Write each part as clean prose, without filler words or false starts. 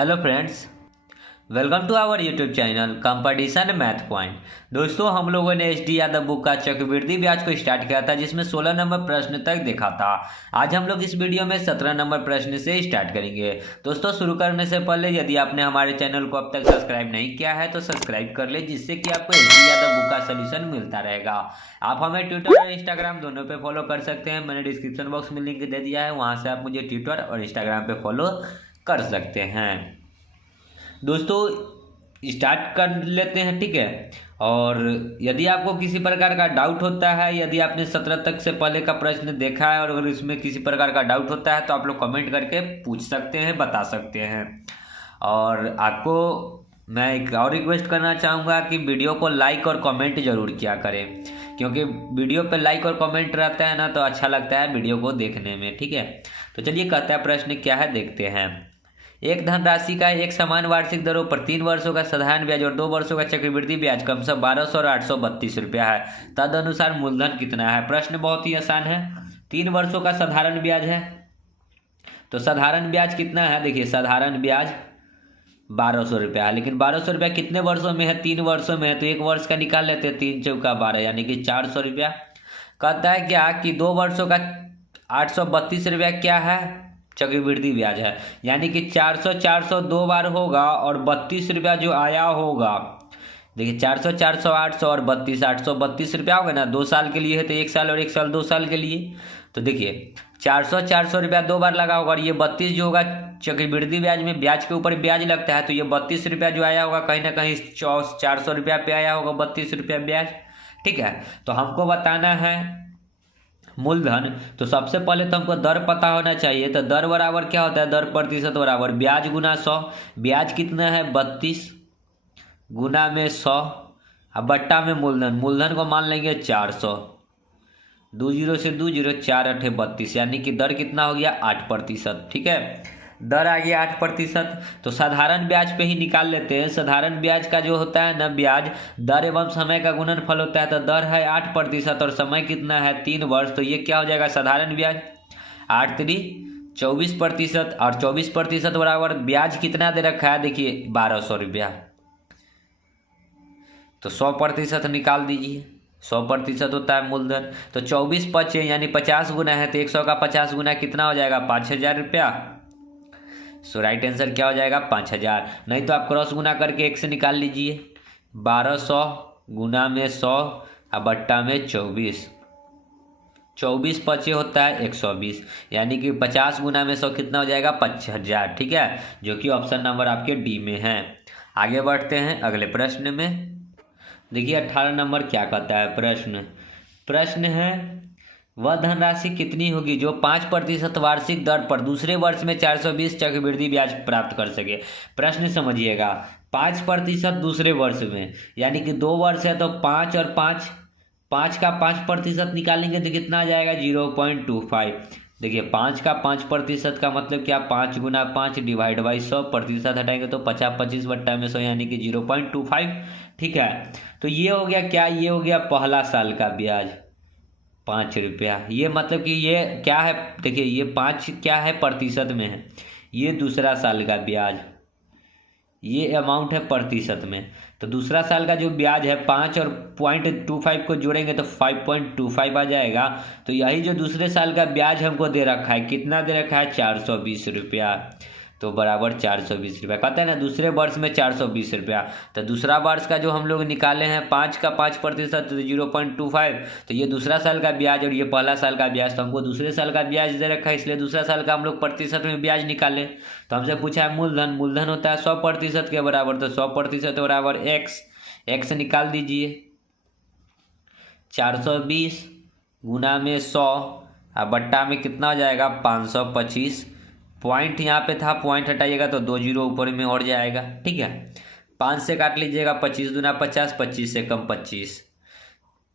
Hello friends, welcome to our YouTube channel competition math point. दोस्तों, हम लोगों ने एच डी यादव बुक का चक्रवृद्धि ब्याज को स्टार्ट किया था, जिसमें 16 नंबर प्रश्न तक देखा था। आज हम लोग इस वीडियो में 17 नंबर प्रश्न से स्टार्ट करेंगे। दोस्तों, शुरू करने से पहले यदि आपने हमारे चैनल को अब तक सब्सक्राइब नहीं किया है तो सब्सक्राइब कर ले, जिससे कि आपको एच डी यादव बुक का सोल्यूशन मिलता रहेगा। आप हमें ट्विटर और इंस्टाग्राम दोनों पे फॉलो कर सकते हैं। मैंने डिस्क्रिप्शन बॉक्स में लिंक दे दिया है, वहाँ से आप मुझे ट्विटर और इंस्टाग्राम पे फॉलो कर सकते हैं। दोस्तों, स्टार्ट कर लेते हैं, ठीक है। और यदि आपको किसी प्रकार का डाउट होता है, यदि आपने 17 तक से पहले का प्रश्न देखा है और अगर इसमें किसी प्रकार का डाउट होता है तो आप लोग कमेंट करके पूछ सकते हैं, बता सकते हैं। और आपको मैं एक और रिक्वेस्ट करना चाहूँगा कि वीडियो को लाइक और कमेंट जरूर किया करें, क्योंकि वीडियो पे लाइक और कमेंट रहता है ना तो अच्छा लगता है वीडियो को देखने में, ठीक है। तो चलिए, कहता है प्रश्न क्या है, देखते हैं। एक धनराशि का एक समान वार्षिक दरों पर 3 वर्षों का साधारण ब्याज और 2 वर्षों का चक्रवृद्धि ब्याज क्रमशः 1200 और 832 रुपया है। तदनुसार मूलधन कितना है। प्रश्न बहुत ही आसान है। 3 वर्षों का साधारण ब्याज है, तो साधारण ब्याज कितना है। देखिए, साधारण ब्याज 1200 रुपया है, लेकिन 1200 रुपया कितने वर्षों में है, 3 वर्षों में है, तो एक वर्ष का निकाल लेते हैं। 3 चौका 12 यानी कि 400 रुपया। कहता है क्या कि 2 वर्षों का 832 रुपया क्या है, चक्रवृद्धि ब्याज है। यानी कि 400 400 दो बार होगा और 32 रुपया जो आया होगा। देखिए, 400 400 800 और 32 832 रुपया होगा ना। 2 साल के लिए है तो 1 साल और 1 साल 2 साल के लिए। तो देखिए, 400 400 रुपया 2 बार लगा होगा और ये 32 जो होगा चक्रवृद्धि ब्याज में ब्याज के ऊपर ब्याज लगता है, तो ये 32 रुपया जो आया होगा कहीं ना कहीं 400 रुपया पे आया होगा 32 रुपया ब्याज, ठीक है। तो हमको बताना है मूलधन। तो सबसे पहले तो हमको दर पता होना चाहिए। तो दर बराबर क्या होता है, दर प्रतिशत बराबर ब्याज गुना 100। ब्याज कितना है, 32 गुना में 100 अब बट्टा में मूलधन। मूलधन को मान लेंगे 400। 2 जीरो से 2 जीरो, 4 8 32, यानी कि दर कितना हो गया, 8%, ठीक है। दर आ गया 8%। तो साधारण ब्याज पे ही निकाल लेते हैं। साधारण ब्याज का जो होता है ना ब्याज, दर एवं समय का गुणनफल होता है। तो दर है 8% और समय कितना है, 3 वर्ष। तो ये क्या हो जाएगा, साधारण ब्याज 8 3 24% और 24% बराबर ब्याज कितना दे रखा है, देखिए 1200 रुपया। तो 100% निकाल दीजिए। 100% होता है मूलधन। तो 24 बचे यानी 50 गुना है, तो 100 का 50 गुना कितना हो जाएगा, 5000 रुपया। सो राइट आंसर क्या हो जाएगा, 5000। नहीं तो आप क्रॉस गुना करके 1 से निकाल लीजिए। 1200 गुना में 100 और बट्टा में 24। 24 पचे होता है 120, यानी कि 50 गुना में 100 कितना हो जाएगा, 5000, ठीक है। जो कि ऑप्शन नंबर आपके डी में है। आगे बढ़ते हैं अगले प्रश्न में। देखिए 18 नंबर क्या कहता है प्रश्न है, वह धनराशि कितनी होगी जो 5% वार्षिक दर पर दूसरे वर्ष में 420 चक्रवृद्धि ब्याज प्राप्त कर सके। प्रश्न समझिएगा, 5% दूसरे वर्ष में, यानी कि 2 वर्ष है तो 5 और 5 का 5% निकालेंगे तो कितना आ जाएगा, 0.25। देखिए, 5 का 5% का मतलब क्या, 5 गुना 5 डिवाइड बाई 100, प्रतिशत हटाएंगे तो 50 25 बट्टा में 100 यानी कि 0.25, ठीक है। तो ये हो गया क्या, ये हो गया पहला साल का ब्याज 5 रुपया। ये मतलब कि ये क्या है, देखिए ये 5 क्या है, प्रतिशत में है। ये दूसरा साल का ब्याज, ये अमाउंट है प्रतिशत में। तो दूसरा साल का जो ब्याज है 5 और 0.25 को जोड़ेंगे तो 5.25 आ जाएगा। तो यही जो दूसरे साल का ब्याज हमको दे रखा है, कितना दे रखा है, 420 रुपया। तो बराबर 420 रुपया। कहते हैं ना दूसरे वर्ष में 420 रुपया। तो दूसरा वर्ष का जो हम लोग निकाले हैं 5 का 5% तो 0.25। तो ये दूसरा साल का ब्याज और ये पहला साल का ब्याज। तो हमको दूसरे साल का ब्याज दे रखा है, इसलिए दूसरा साल का हम लोग प्रतिशत में ब्याज निकालें। तो हमसे पूछा है मूलधन। मूलधन होता है 100% के बराबर। तो 100% बराबर x निकाल दीजिए। 420 गुना में 100 और बट्टा में कितना हो जाएगा, 525। पॉइंट यहाँ पे था, पॉइंट हटाइएगा तो 2 जीरो ऊपर में और जाएगा, ठीक है। 5 से काट लीजिएगा, 25 दूना 50, 25 से कम 25।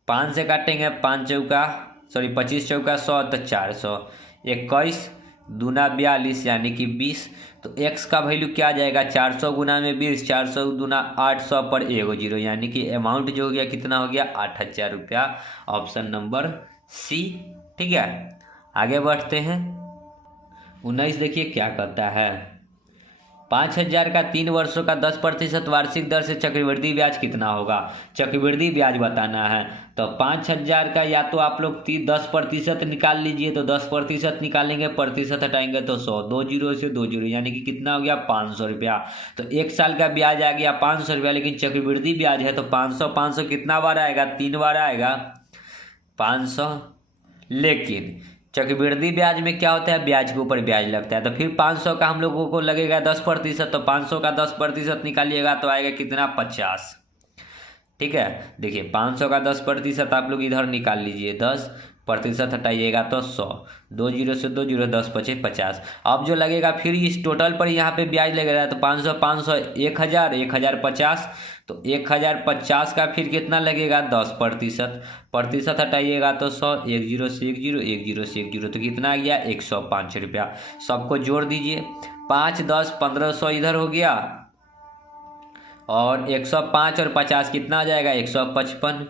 5 से काटेंगे, 25 चौका 100 तो 400। 21 दूना 42 यानी कि 20। तो x का वैल्यू क्या आ जाएगा, 400 गुना में 20, 400 दूना 800 पर 1 जीरो, यानी कि अमाउंट जो हो गया कितना हो गया, 8000 रुपया। ऑप्शन नंबर सी, ठीक है। आगे बढ़ते हैं। 19 देखिए क्या कहता है, 5,000 का 3 वर्षों का 10% वार्षिक दर से चक्रवृद्धि ब्याज कितना होगा? चक्रवृद्धि ब्याज बताना है। तो 5,000 का या तो आप लोग 10% निकाल लीजिए, तो 10% निकालेंगे, प्रतिशत हटाएंगे तो 100, 2 जीरो से 2 जीरो, यानी कि कितना हो गया? 500 रुपया। तो 1 साल का ब्याज आ गया 500 रुपया, लेकिन चक्रवृद्धि ब्याज है तो 500 कितना बार आएगा? 3 बार आएगा 500। लेकिन चक्रवृद्धि ब्याज में क्या होता है? ब्याज के ऊपर ब्याज लगता है। तो फिर 500 का हम लोगों को लगेगा 10%, तो 500 का 10% निकालिएगा तो आएगा कितना? 50। ठीक है, देखिए 500 का 10% आप लोग इधर निकाल लीजिए, 10% हटाइएगा तो 100, 2 जीरो से 2 जीरो, 10 पचे 50। अब जो लगेगा फिर इस टोटल पर यहाँ पे ब्याज लगेगा, तो 500 500 1000 1050, तो 1050 का फिर कितना लगेगा? 10%, प्रतिशत हटाइएगा तो 100, 1 जीरो से 1 जीरो, 1 जीरो से 1 जीरो, तो कितना आ गया? 105 रुपया। सबको जोड़ दीजिए, 5 10 1500 इधर हो गया, और 105 और 50 कितना आ जाएगा? 155,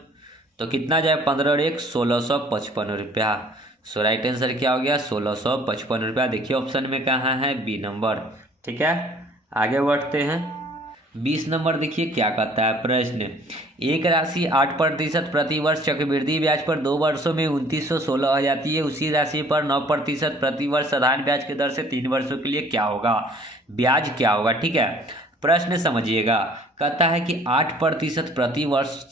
तो कितना जाए? 15 और 1 1655 रुपया। सो राइट आंसर क्या हो गया? 1655 रुपया। देखिए ऑप्शन में कहाँ है? B number. ठीक है, आगे बढ़ते हैं। 20 नंबर देखिए क्या कहता है प्रश्न। एक राशि 8% प्रति वर्ष चक्रवृद्धि ब्याज पर 2 वर्षों में 2916 हो जाती है, उसी राशि पर 9% प्रति वर्ष साधारण ब्याज की दर से 3 वर्षों के लिए क्या होगा? ब्याज क्या होगा? ठीक है, प्रश्न समझिएगा। कहता है कि 8% प्रति वर्ष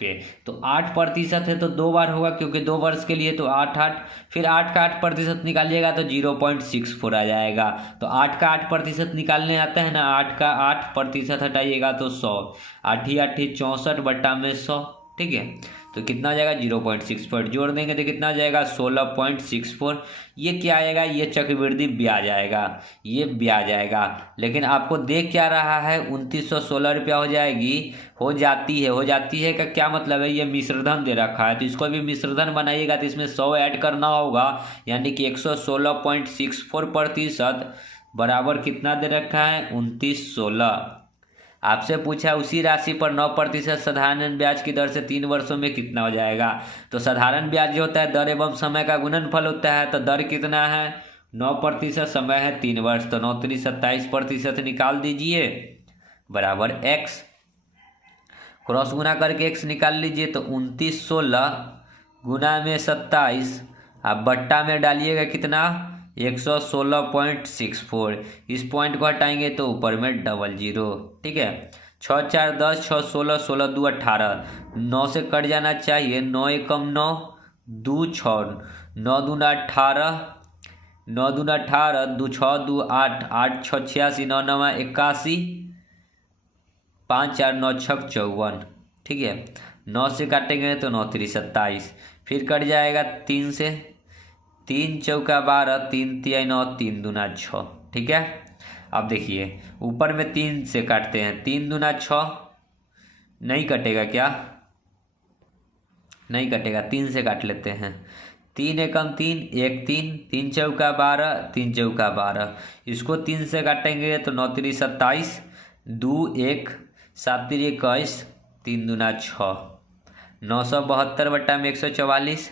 पे, तो 8% है तो 2 बार होगा, क्योंकि 2 वर्ष के लिए, तो 8 8, फिर 8 का 8% निकालिएगा तो 0.64 आ जाएगा। तो 8 का 8% निकालने आता है ना, 8 का 8% हटाइएगा तो 100, 8 ही 8 64 बट्टा में 100। ठीक है, तो कितना आ जाएगा? 0.64 जोड़ देंगे तो कितना आ जाएगा? 16.64। ये क्या आएगा? ये चक्रवृद्धि ब्याज आएगा, ये ब्याज आएगा। लेकिन आपको देख क्या रहा है? 2916 रुपया हो जाएगी, हो जाती है का क्या मतलब है? ये मिश्रधन दे रखा है, तो इसको भी मिश्रधन बनाइएगा तो इसमें 100 ऐड करना होगा, यानी कि 116.64% बराबर कितना दे रखा है? 2916। आपसे पूछा उसी राशि पर 9% साधारण ब्याज की दर से 3 वर्षों में कितना हो जाएगा? तो साधारण ब्याज जो होता है दर एवं समय का गुणनफल होता है, तो दर कितना है? 9%, समय है 3 वर्ष, तो 9 3 27% निकाल दीजिए बराबर x, क्रॉस गुना करके x निकाल लीजिए, तो 2916 गुना में 27, आप बट्टा में डालिएगा कितना? 116.64। इस पॉइंट को हटाएंगे तो ऊपर में 00। ठीक है, 6 4 10, 6 16, 16 2 18, 9 से कट जाना चाहिए, 9 एकम 9, 2 6, 9 दूना 18, 9 दूना 18, 2 6 2 8, 8 6 86, 9 9 81, 5 4 9 6 54। ठीक है, 9 से काटेंगे तो 9 3 27, फिर कट जाएगा 3 से, 3 चौका 12, 3 तिया 9, 3 दूना 6। ठीक है, अब देखिए ऊपर में 3 से काटते हैं, 3 दूना 6, नहीं कटेगा क्या? नहीं कटेगा, 3 से काट लेते हैं, 3 एकम 3, 1 3, 3 चौका 12, 3 चौका 12, इसको 3 से काटेंगे तो 9 3 27, 2 1 7 3 21, 3 दूना 6, 972 बट्टा में 144,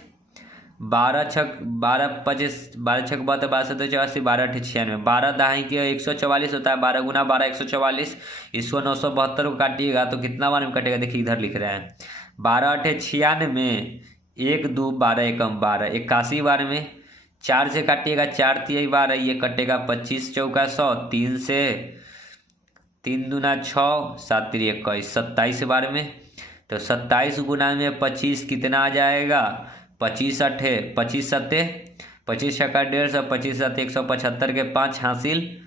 12 छक 12 25, 12 छक 12 12 7 84, 12 8 96, 12 दहाई के 144 होता है, 12 गुना 12 144, इसको 972 को काटिएगा तो कितना बार में कटेगा? देखिए इधर लिख रहे हैं, 12 8 96, 1 2 12 एकम 12, 81 बार में, 4 से काटिएगा, 4 3 12, ये कटेगा 25 चौका 100, 3 से 3 दूना 6, 7 3 21, 27 बार में, तो 27 गुना में 25 कितना आ जाएगा? 25 8 25 7 25 छक्का 150, 25 7 175 के 5 हासिल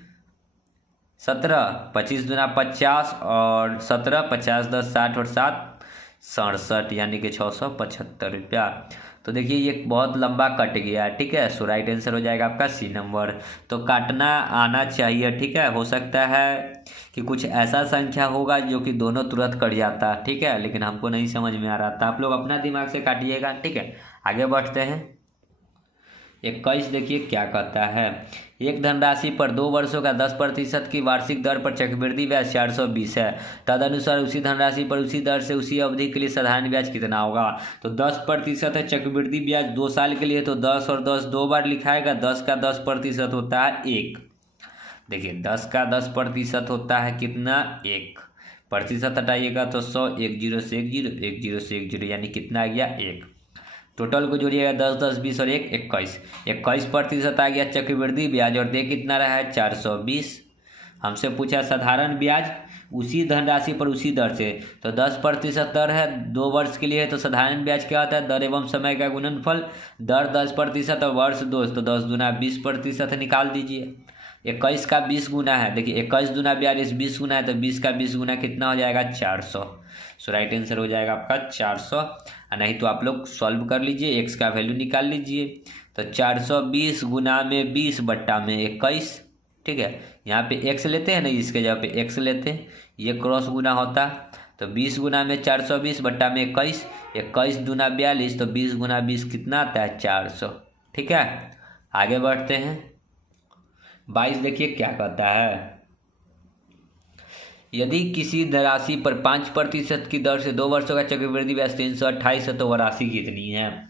17, 25 दूना 50 और 17, 50 10 60 और 7 67, यानी कि 675 रुपया। तो देखिए ये बहुत लंबा कट गया। ठीक है, सो राइट आंसर हो जाएगा आपका सी नंबर। तो काटना आना चाहिए। ठीक है, हो सकता है कि कुछ ऐसा संख्या होगा जो कि दोनों तुरंत कट जाता। ठीक है, लेकिन हमको नहीं समझ में आ रहा था, आप लोग अपना दिमाग से काटिएगा। ठीक है, आगे बढ़ते हैं। 21 देखिए क्या कहता है। एक धनराशि पर 2 वर्षों का 10% की वार्षिक दर पर चक्रवृद्धि ब्याज 420 है, तदनुसार उसी धनराशि पर उसी दर से उसी अवधि के लिए साधारण ब्याज कितना होगा? तो 10% है चक्रवृद्धि ब्याज 2 साल के लिए, तो 10 और 10 2 बार लिखाएगा, 10 का 10% होता है 1, देखिए 10 का 10% होता है कितना, 1 प्रतिशत हटाइएगा तो 100, 1 0 से 1 0, 1 0 से 1 0, यानी कितना आ गया 1। टोटल को जोड़िएगा 10 10 20 और 1 21, 21% आ गया चक्रवृद्धि ब्याज और दे कितना रहा है 420। हमसे पूछा साधारण ब्याज उसी धनराशि पर उसी दर से, तो 10% दर है 2 वर्ष के लिए है, तो साधारण ब्याज क्या होता है, दर एवं समय का गुणनफल, दर 10% और वर्ष 2, तो 10 दूना 20% निकाल दीजिए। 21 का 20 गुना है, देखिए 21 दूना 42, 20 गुना है तो 20 का 20 गुना कितना हो जाएगा 400। सो राइट आंसर हो जाएगा आपका 400। नहीं तो आप लोग सॉल्व कर लीजिए, एक्स का वैल्यू निकाल लीजिए। तो 420 गुना में 20 बट्टा में 21, ठीक है। यहाँ पे एक्स लेते हैं ना, इसके जगह पे एक्स लेते हैं, ये क्रॉस गुना होता। तो 20 गुना में 420 बट्टा में 21, 21 दूना 42, तो 20 गुना 20 कितना आता है 400, ठीक है। आगे बढ़ते हैं। 22 देखिए क्या कहता है, यदि किसी राशि पर 5% की दर से 2 वर्षों का चक्रवृद्धि ब्याज 328 है तो वह राशि कितनी है।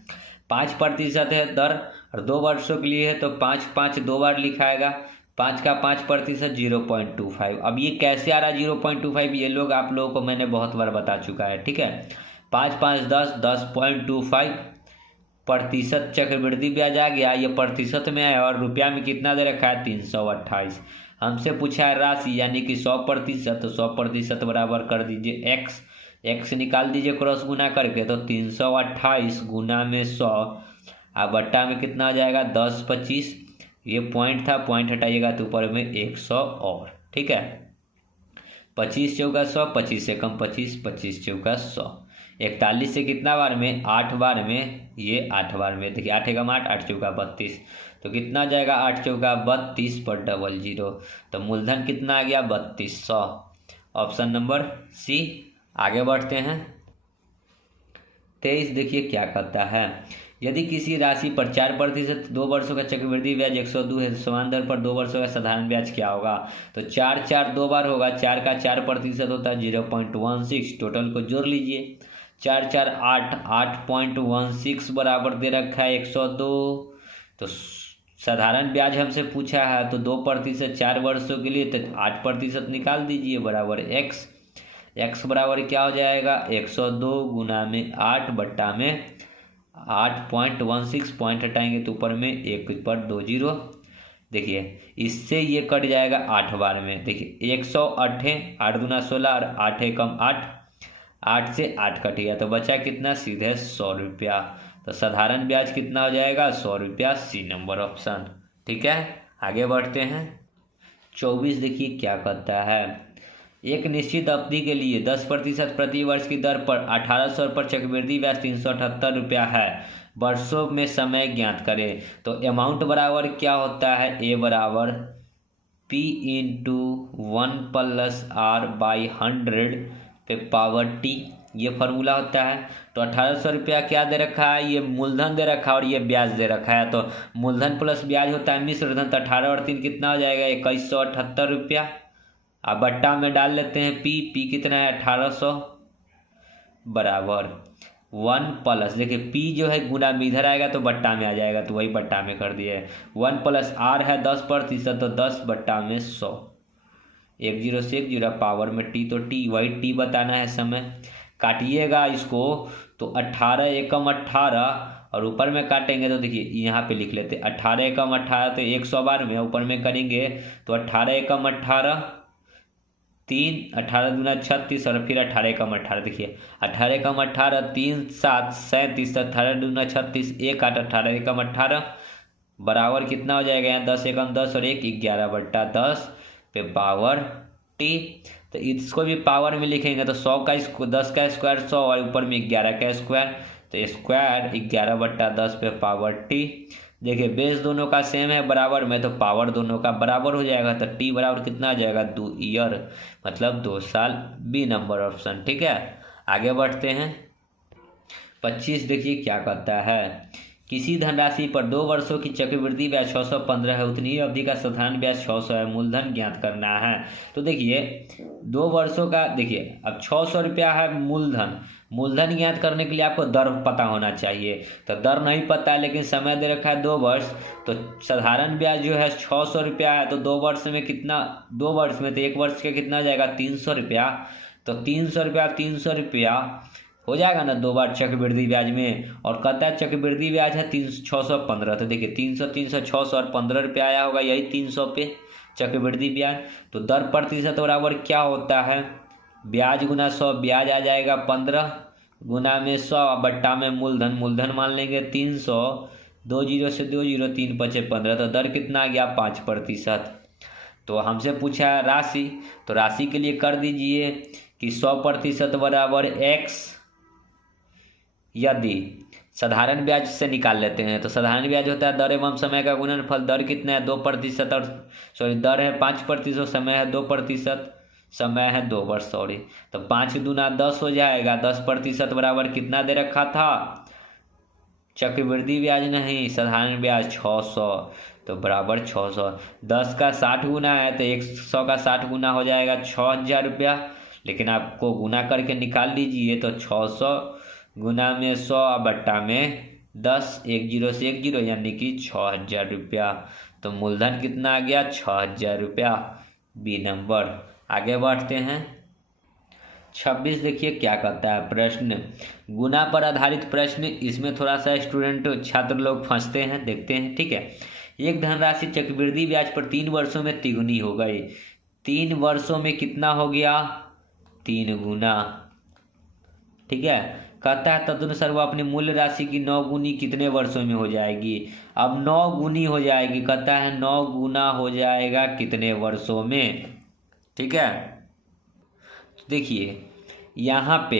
5% है दर और 2 वर्षों के लिए है, तो 5 5 2 बार लिखाएगा, 5 का 5% 0.25। अब ये कैसे आ रहा है 0.25, ये लोग आप लोगों को मैंने बहुत बार बता चुका है, ठीक है। 5 5 10 10.25% चक्रवृद्धि ब्याज आ गया, ये प्रतिशत में है और रुपया में कितना दे रखा है 328। हमसे पूछा है राशि यानी कि 100%, तो 100% बराबर कर दीजिए एक्स, एक्स निकाल दीजिए क्रॉस गुना करके, तो 328 गुना में 100 अब बट्टा में कितना आ जाएगा 10 25, ये पॉइंट था, पॉइंट हटाइएगा तो ऊपर में 100 और, ठीक है। 25 चौका 100, 25 से कम 25, 25 चौका 100, 41 से कितना बार में 8 बार में, ये 8 बार में, देखिए 8 एकम 8, 8 चौका 32, तो कितना जाएगा 8 चौका 32 पर 00, तो मूलधन कितना आ गया 3200। Option number C. आगे बढ़ते हैं। 23 देखिए क्या कहता है, यदि किसी राशि पर 4% 2 वर्षों का चक्रवृद्धि ब्याज 102 है, समान दर पर 2 वर्षों का साधारण ब्याज क्या होगा। तो 4 4 2 बार होगा, 4 का 4% होता है 0.16, टोटल को जोड़ लीजिए, 4 4 8, 8.16 बराबर दे रखा है 102। तो साधारण ब्याज हमसे पूछा है, तो 2% 4 वर्षों के लिए, तो 8% निकाल दीजिए बराबर एक्स, एक्स बराबर क्या हो जाएगा 102 गुना में 8 बट्टा में 8.16, पॉइंट हटाएंगे तो ऊपर में 1 पर 2 0, देखिए इससे ये कट जाएगा 8 बार में, देखिए 108, 8 दूना 16 और 8 एकम 8, 8 से 8 कट गया तो बचा कितना सीधे 100 रुपया। तो साधारण ब्याज कितना हो जाएगा 100 रुपया, सी नंबर ऑप्शन, ठीक है। आगे बढ़ते हैं। 24 देखिए क्या कहता है, एक निश्चित अवधि के लिए 10% प्रति वर्ष की दर पर 1800 पर चक्रवृद्धि ब्याज 378 रुपया है, वर्षों में समय ज्ञात करें। तो अमाउंट बराबर क्या होता है, ए बराबर P इंटू 1+R/100 पे पावर T, ये फार्मूला होता है। तो 1800 रुपया क्या दे रखा है, ये मूलधन दे रखा है और ये ब्याज दे रखा है, तो मूलधन प्लस ब्याज होता है मिश्र धन, तो 18 और 3 कितना हो जाएगा 2178 रुपया। अब बट्टा में डाल लेते हैं पी कितना है 1800 बराबर 1+, देखिए पी जो है गुना में इधर आएगा तो बट्टा में आ जाएगा, तो वही बट्टा में कर दिए, 1+R है 10%, तो 10 बट्टा में 100, 1 0 से 1 0 पावर में टी, तो टी वही टी बताना है समय। काटिएगा इसको तो 18 एकम 18 और ऊपर में काटेंगे तो देखिए यहाँ पे लिख लेते 18 एकम 18, तो 100 बार में ऊपर में करेंगे तो 18 एकम 18 3, 18 दूना 36 और फिर 18 एकम 18, देखिए 18 एकम 18 3 7 37, 18 दूना 36, 1 8, 18 एकम 18 बराबर कितना हो जाएगा यहाँ 10 एकम 10 और 1 11 बट्टा 10 पे पावर टी। तो इसको भी पावर में लिखेंगे तो 100 का 10 का स्क्वायर 100 और ऊपर में 11 का स्क्वायर, तो स्क्वायर 11 बट्टा 10 पे पावर टी। देखिए बेस दोनों का सेम है बराबर में, तो पावर दोनों का बराबर हो जाएगा, तो टी बराबर कितना आ जाएगा 2 ईयर, मतलब 2 साल, बी नंबर ऑप्शन, ठीक है। आगे बढ़ते हैं। 25 देखिए क्या कहता है, किसी धनराशि पर 2 वर्षों की चक्रवृद्धि ब्याज 615 है, उतनी ही अवधि का साधारण ब्याज 600 है, मूलधन ज्ञात करना है। तो देखिए 2 वर्षों का, देखिए अब 600 रुपया है मूलधन मूलधन ज्ञात करने के लिए आपको दर पता होना चाहिए। तो दर नहीं पता है लेकिन समय दे रखा है 2 वर्ष, तो साधारण ब्याज जो है 600 रुपया है। तो 2 वर्ष में कितना, 2 वर्ष में तो 1 वर्ष का कितना हो जाएगा 300 रुपया। तो 300 रुपया हो जाएगा ना 2 बार चक्रवृद्धि ब्याज में। और कहता है चक्रवृद्धि ब्याज है 615। तो देखिए 300 300 600 और 15 रुपया आया होगा, यही 300 पे चक्रवृद्धि ब्याज। तो दर प्रतिशत बराबर क्या होता है, ब्याज गुना 100, ब्याज आ जाएगा 15 गुना में 100 बट्टा में मूलधन, मूलधन मान लेंगे 300, 2 जीरो से 2 जीरो, 3 पचे 15। तो दर कितना आ गया 5%। तो हमसे पूछा है राशि, तो राशि के लिए कर दीजिए कि 100% बराबर x, यदि साधारण ब्याज से निकाल लेते हैं तो साधारण ब्याज होता है दर एवं समय का गुणनफल। दर कितना है 2% और दर है 5%, समय है 2%, समय है 2 वर्ष तो 5 दूना 10 हो जाएगा। 10% बराबर कितना दे रखा था, चक्रवृद्धि ब्याज नहीं साधारण ब्याज 600, तो बराबर 600। 10 का 60 गुना है तो 100 का 60 गुना हो जाएगा 6000 रुपया, लेकिन आपको गुना करके निकाल लीजिए। तो 600 गुना में 100 बट्टा में 10, 1 जीरो से 1 जीरो, यानी कि 6000 रुपया। तो मूलधन कितना आ गया 6000 रुपया, बी नंबर। आगे बढ़ते हैं 26। देखिए क्या कहता है प्रश्न, गुना पर आधारित प्रश्न। इसमें थोड़ा सा स्टूडेंट छात्र लोग फंसते हैं, देखते हैं, ठीक है। एक धनराशि चक्रवृद्धि ब्याज पर 3 वर्षों में तिगुनी हो गई। 3 वर्षों में कितना हो गया 3 गुना, ठीक है। कहता है तदनुसार वह अपनी मूल्य राशि की 9 गुनी कितने वर्षों में हो जाएगी। अब 9 गुनी हो जाएगी, कहता है 9 गुना हो जाएगा कितने वर्षों में, ठीक है। तो देखिए यहाँ पे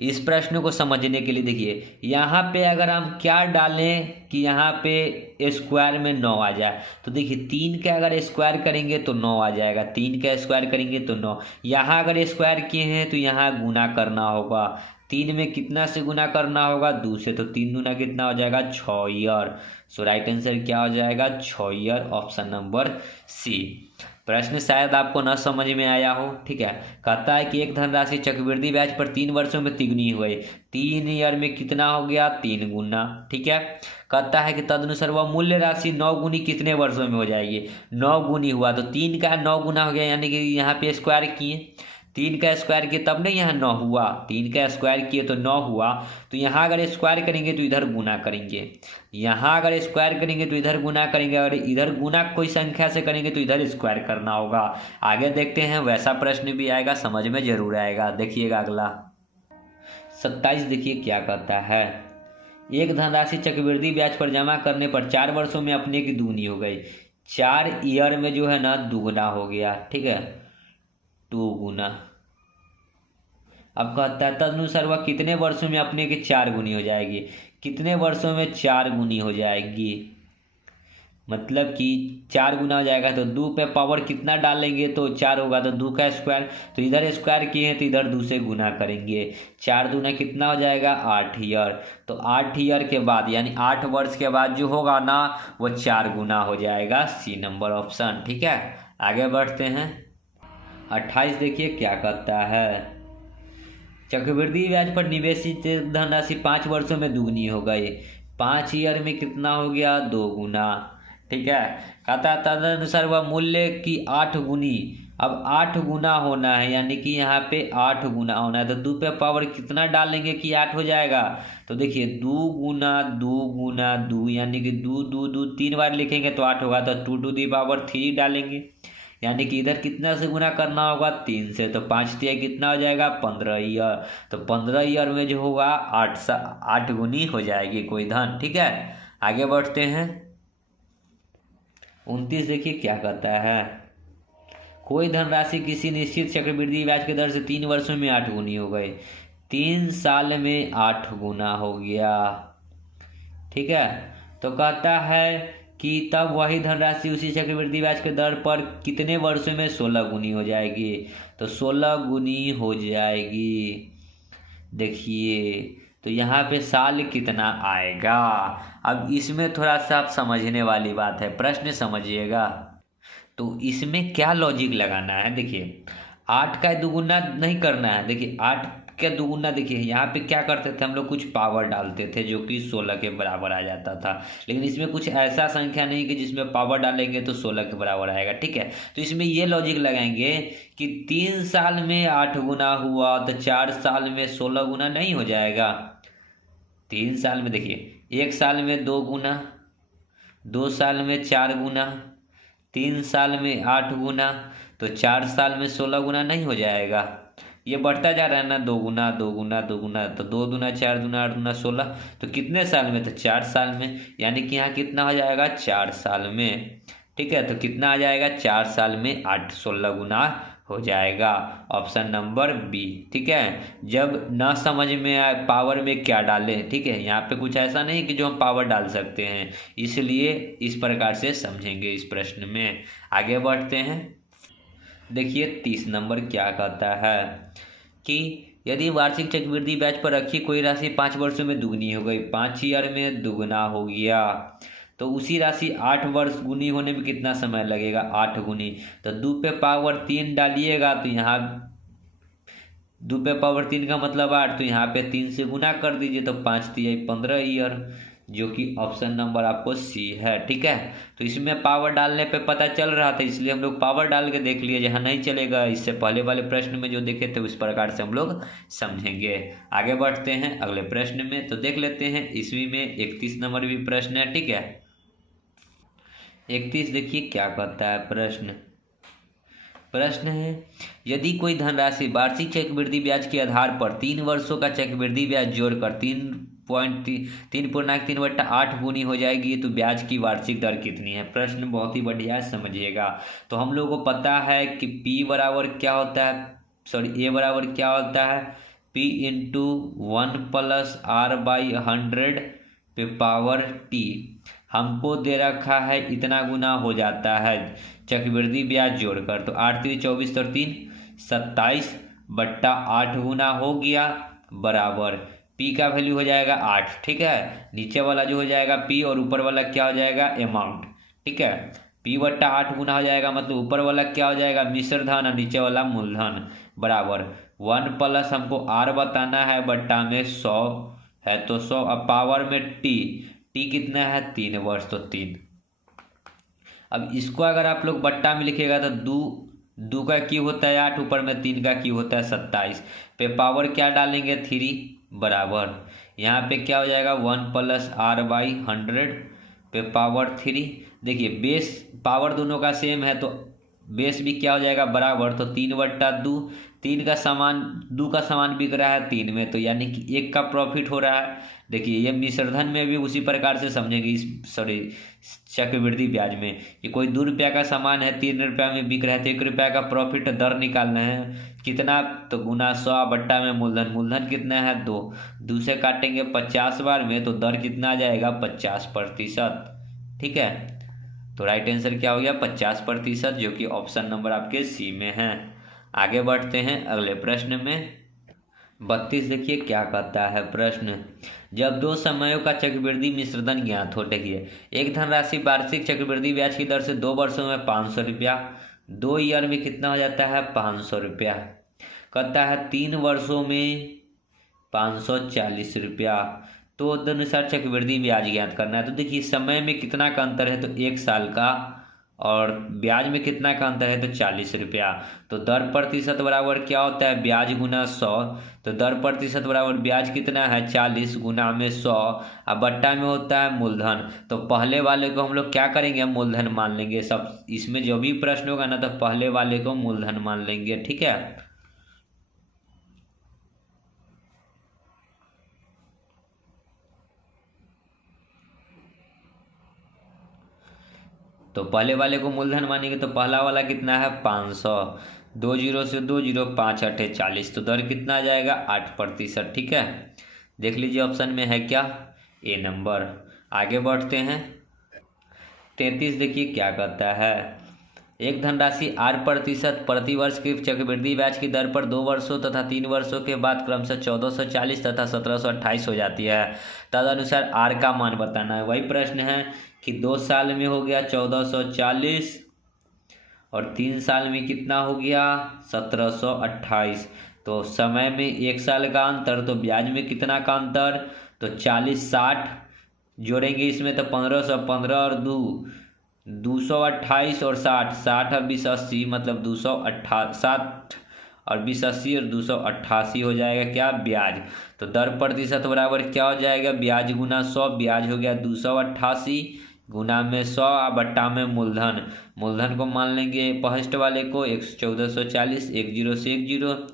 इस प्रश्न को समझने के लिए देखिए यहाँ पे अगर हम क्या डालें कि यहाँ पे स्क्वायर में 9 आ जाए। तो देखिए 3 का अगर स्क्वायर करेंगे तो 9 आ जाएगा, 3 का स्क्वायर करेंगे तो 9। यहाँ अगर स्क्वायर किए हैं तो यहाँ गुना करना होगा। 3 में कितना से गुना करना होगा 2 से, तो 3 दूना कितना हो जाएगा 6 ईयर। सो राइट आंसर क्या हो जाएगा 6 ईयर, ऑप्शन नंबर सी। प्रश्न शायद आपको न समझ में आया हो, ठीक है। कहता है कि एक धनराशि चक्रवृद्धि ब्याज पर 3 वर्षों में तिगुनी हुई। 3 ईयर में कितना हो गया 3 गुना, ठीक है। कहता है कि तदनुसार वह मूल्य राशि 9 गुनी कितने वर्षों में हो जाएगी। 9 गुनी हुआ तो 3 का 9 गुना हो गया, यानी कि यहाँ पे स्क्वायर किए, 3 का स्क्वायर किए तब नहीं यहाँ 9 हुआ। 3 का स्क्वायर किए तो 9 हुआ। तो यहाँ अगर स्क्वायर करेंगे तो इधर गुना करेंगे, यहाँ अगर स्क्वायर करेंगे तो इधर गुना करेंगे, और इधर गुना कोई संख्या से करेंगे तो इधर स्क्वायर करना होगा। आगे देखते हैं, वैसा प्रश्न भी आएगा, समझ में जरूर आएगा। देखिएगा अगला 27। देखिए क्या कहता है, एक धनराशि चक्रवृद्धि ब्याज पर जमा करने पर 4 वर्षों में अपने की दुगनी हो गई। 4 ईयर में जो है ना दुगना हो गया, ठीक है, 2 गुना। अब कहता है तदनुसार वह कितने वर्षों में अपने की 4 गुनी हो जाएगी। कितने वर्षों में 4 गुनी हो जाएगी, मतलब कि 4 गुना हो जाएगा तो 2 पे पावर कितना डालेंगे तो 4 होगा, तो 2 का स्क्वायर, तो इधर स्क्वायर किए हैं तो इधर 2 से गुना करेंगे। 4 दूना कितना हो जाएगा 8 ईयर। तो 8 ईयर के बाद यानी 8 वर्ष के बाद जो होगा ना वो 4 गुना हो जाएगा, सी नंबर ऑप्शन, ठीक है। आगे बढ़ते हैं 28। देखिए क्या कहता है, चक्रवृद्धि ब्याज पर निवेशित धनराशि 5 वर्षों में दुगनी हो गई। 5 ईयर में कितना हो गया 2 गुना, ठीक है। कहता है तदनुसार वह मूल्य की 8 गुनी। अब 8 गुना होना है, यानी कि यहाँ पे 8 गुना होना है, तो 2 पे पावर कितना डालेंगे कि 8 हो जाएगा। तो देखिए 2 गुना 2 गुना 2, यानी कि 2 2 2 3 बार लिखेंगे तो 8 होगा, तो 2 टू दी पावर 3 डालेंगे, यानी कि इधर कितना से गुना करना होगा 3 से। तो 5 तिया कितना हो जाएगा 15 ईयर। तो 15 ईयर में जो होगा 8 गुनी हो जाएगी कोई धन, ठीक है। आगे बढ़ते हैं 29। देखिए क्या कहता है, कोई धनराशि किसी निश्चित चक्रवृद्धि ब्याज के दर से 3 वर्षों में 8 गुनी हो गई। 3 साल में 8 गुना हो गया, ठीक है। तो कहता है कि तब वही धनराशि उसी चक्रवृद्धि ब्याज के दर पर कितने वर्षों में 16 गुनी हो जाएगी। तो 16 गुनी हो जाएगी। देखिए तो यहाँ पे साल कितना आएगा। अब इसमें थोड़ा सा आप समझने वाली बात है, प्रश्न समझिएगा। तो इसमें क्या लॉजिक लगाना है, देखिए 8 का दुगुना नहीं करना है। देखिए 8 का दुगुना, देखिए यहाँ पे क्या करते थे हम लोग, कुछ पावर डालते थे जो कि 16 के बराबर आ जाता था। लेकिन इसमें कुछ ऐसा संख्या नहीं कि जिसमें पावर डालेंगे तो 16 के बराबर आएगा, ठीक है। तो इसमें ये लॉजिक लगाएंगे कि 3 साल में 8 गुना हुआ तो 4 साल में 16 गुना नहीं हो जाएगा। 3 साल में देखिए 1 साल में 2 गुना, 2 साल में 4 गुना, 3 साल में 8 गुना, तो 4 साल में 16 गुना नहीं हो जाएगा। ये बढ़ता जा रहा है ना, 2 गुना 2 गुना 2 गुना, तो 2 दूना 4 दूना 8 दूना 16, तो कितने साल में, तो 4 साल में। यानी कि यहाँ कितना हो जाएगा, 4 साल में, ठीक है। तो कितना आ जाएगा, 4 साल में 8 16 गुना हो जाएगा। ऑप्शन नंबर बी, ठीक है। जब ना समझ में आए पावर में क्या डालें, ठीक है, यहाँ पे कुछ ऐसा नहीं कि जो हम पावर डाल सकते हैं, इसलिए इस प्रकार से समझेंगे इस प्रश्न में। आगे बढ़ते हैं। देखिए 30 नंबर क्या कहता है कि यदि वार्षिक चक्रवृद्धि ब्याज पर रखी कोई राशि 5 वर्षों में दुगनी हो गई, 5 ईयर में दुगना हो गया, तो उसी राशि 8 वर्ष गुनी होने में कितना समय लगेगा, 8 गुनी। तो 2 पे पावर 3 डालिएगा तो यहाँ 2 पे पावर 3 का मतलब 8, तो यहाँ पे 3 से गुना कर दीजिए तो 5 तिहाई 15 ईयर, जो कि ऑप्शन नंबर आपको सी है, ठीक है। तो इसमें पावर डालने पे पता चल रहा था, इसलिए हम लोग पावर डाल के देख लिए। जहाँ नहीं चलेगा, इससे पहले वाले प्रश्न में जो देखे थे उस प्रकार से हम लोग समझेंगे। आगे बढ़ते हैं अगले प्रश्न में, तो देख लेते हैं ईस्वी में 31 नंबर भी प्रश्न है, ठीक है। 31 देखिए क्या कहता है प्रश्न है, यदि कोई धनराशि वार्षिक चक्रवृद्धि ब्याज के आधार पर 3 वर्षों का चक्रवृद्धि ब्याज जोड़कर 3.3/8 गुनी हो जाएगी, तो ब्याज की वार्षिक दर कितनी है। प्रश्न बहुत ही बढ़िया, समझिएगा। तो हम लोगों को पता है कि P बराबर क्या होता है, A बराबर क्या होता है, P इंटू 1 + R/100 पे पावर T। हमको दे रखा है इतना गुना हो जाता है चक्रवृद्धि ब्याज जोड़कर, तो 8 3 24 और 3 27/8 गुना हो गया, बराबर P का वैल्यू हो जाएगा 8, ठीक है। नीचे वाला जो हो जाएगा P और ऊपर वाला क्या हो जाएगा, अमाउंट, ठीक है। P/8 गुना हो जाएगा, मतलब ऊपर वाला क्या हो जाएगा, मिश्र धन, और नीचे वाला मूलधन, बराबर 1 प्लस हमको R बताना है, बट्टा में 100 है तो 100, अब पावर में T कितना है, 3 वर्ष, तो 3। अब इसको अगर आप लोग बट्टा में लिखेगा तो 2 का क्यूब होता है 8, ऊपर में 3 का क्यूब होता है 27, पे पावर क्या डालेंगे, 3, बराबर यहाँ पे क्या हो जाएगा, 1 + R/100 पे पावर 3। देखिए बेस पावर दोनों का सेम है तो बेस भी क्या हो जाएगा, बराबर, तो 3/2, 3 का सामान 2 का सामान बिक रहा है 3 में, तो यानी कि 1 का प्रॉफिट हो रहा है। देखिए ये मिश्रधन में भी उसी प्रकार से समझेंगे, इस चक्रवृद्धि ब्याज में कि कोई 2 रुपया का सामान है 3 रुपया में बिक रहा है, तो 1 रुपया का प्रॉफिट दर निकालना है, कितना, तो गुना 100 बट्टा में मूलधन कितना है, 2 से काटेंगे 50 बार में, तो दर कितना आ जाएगा, 50%, ठीक है। तो राइट आंसर क्या हो गया, 50%, जो कि ऑप्शन नंबर आपके सी में है। आगे बढ़ते हैं अगले प्रश्न में। 32 देखिए क्या कहता है प्रश्न, जब 2 समयों का चक्रवृद्धि मिश्रधन ज्ञात हो, देखिए एक धनराशि वार्षिक चक्रवृद्धि ब्याज की दर से 2 वर्षों में 500 रुपया, 2 ईयर में कितना हो जाता है, 500 रुपया। कहता है 3 वर्षों में 540 रुपया, तो तदनुसार चक्रवृद्धि ब्याज ज्ञात करना है। तो देखिए समय में कितना का अंतर है, तो 1 साल का, और ब्याज में कितना का अंतर है, तो 40 रुपया। तो दर प्रतिशत बराबर क्या होता है, ब्याज गुना 100, तो दर प्रतिशत बराबर ब्याज कितना है, 40 गुना में 100, अब बट्टा में होता है मूलधन। तो पहले वाले को हम लोग क्या करेंगे, मूलधन मान लेंगे। सब इसमें जो भी प्रश्न होगा ना, तो पहले वाले को मूलधन मान लेंगे, ठीक है। तो पहले वाले को मूलधन मानेंगे, तो पहला वाला कितना है, 500, 2 0 से 2 0, 5 8 40, तो दर कितना आ जाएगा, 8%, ठीक है। देख लीजिए ऑप्शन में है क्या, ए नंबर। आगे बढ़ते हैं। 33 देखिए क्या कहता है, एक धनराशि 8% प्रति वर्ष की चक्रवृद्धि ब्याज की दर पर 2 वर्षों तथा 3 वर्षों के बाद क्रमशः 1440 तथा 1728 हो जाती है, तदनुसार आर का मान बताना है। वही प्रश्न है कि 2 साल में हो गया 1440 और 3 साल में कितना हो गया 1728। तो समय में 1 साल का अंतर, तो ब्याज में कितना का अंतर, तो 40 60 जोड़ेंगे इसमें तो 1515 और 228 और 60 60 और 20 80, मतलब 260 और 20 80 और 288 हो जाएगा क्या ब्याज। तो दर प्रतिशत बराबर क्या हो जाएगा, ब्याज गुना 100, ब्याज हो गया 288 गुना में 100 बट्टा में मूलधन। मूलधन को मान लेंगे फर्स्ट वाले को 1440, 10 से 10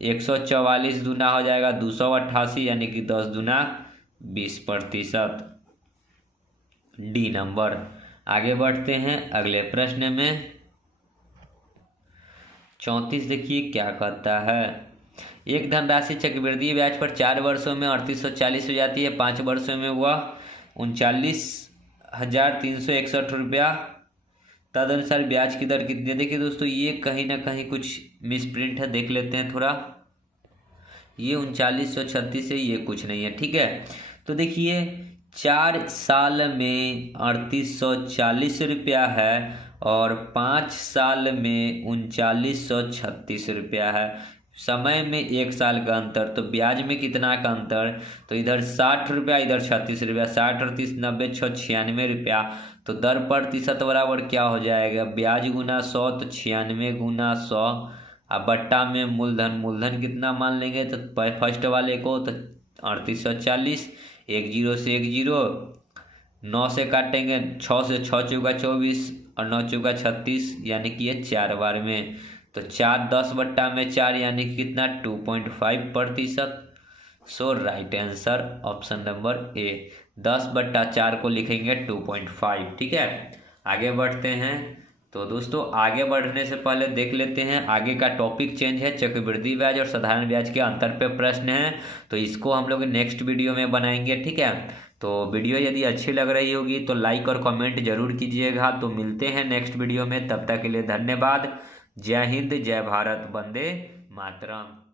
144 दूना हो जाएगा 288, यानी कि 10 दूना 20%। D number. आगे बढ़ते हैं अगले प्रश्न में। 34 देखिए क्या कहता है। एक धनराशि चक्रवृद्धि ब्याज पर 4 वर्षों में 3840 हो जाती है, 5 वर्षों में वह 39,361 रुपया। तदनुसार ब्याज की दर कितनी है। देखिए दोस्तों, ये कहीं ना कहीं कुछ मिसप्रिंट है, देख लेते हैं थोड़ा। ये 3936 है, ये कुछ नहीं है, ठीक है। तो देखिए 4 साल में 3840 रुपया है और 5 साल में 3936 रुपया है। समय में 1 साल का अंतर, तो ब्याज में कितना का अंतर, तो इधर 60 रुपया इधर 36 रुपया, 60 और 30 90 96 रुपया। तो दर प्रतिशत बराबर क्या हो जाएगा, ब्याज गुना 100, तो 96 गुना 100 अब बट्टा में मूलधन। मूलधन कितना मान लेंगे, तो फर्स्ट वाले को तो 3840, 10 से 10 9 से काटेंगे, 6 से 6 चौका 24 और 9 चौका 36, यानी कि ये 4 बार में। तो 4 10 बट्टा में 4, यानी कि कितना 2.5%। So right answer option number A, 10/4 को लिखेंगे 2.5, ठीक है। आगे बढ़ते हैं। तो दोस्तों आगे बढ़ने से पहले देख लेते हैं आगे का टॉपिक चेंज है, चक्रवृद्धि ब्याज और साधारण ब्याज के अंतर पे प्रश्न है, तो इसको हम लोग नेक्स्ट वीडियो में बनाएंगे, ठीक है। तो वीडियो यदि अच्छी लग रही होगी तो लाइक और कमेंट जरूर कीजिएगा। तो मिलते हैं नेक्स्ट वीडियो में, तब तक के लिए धन्यवाद। जय हिंद, जय भारत, वंदे मातरम।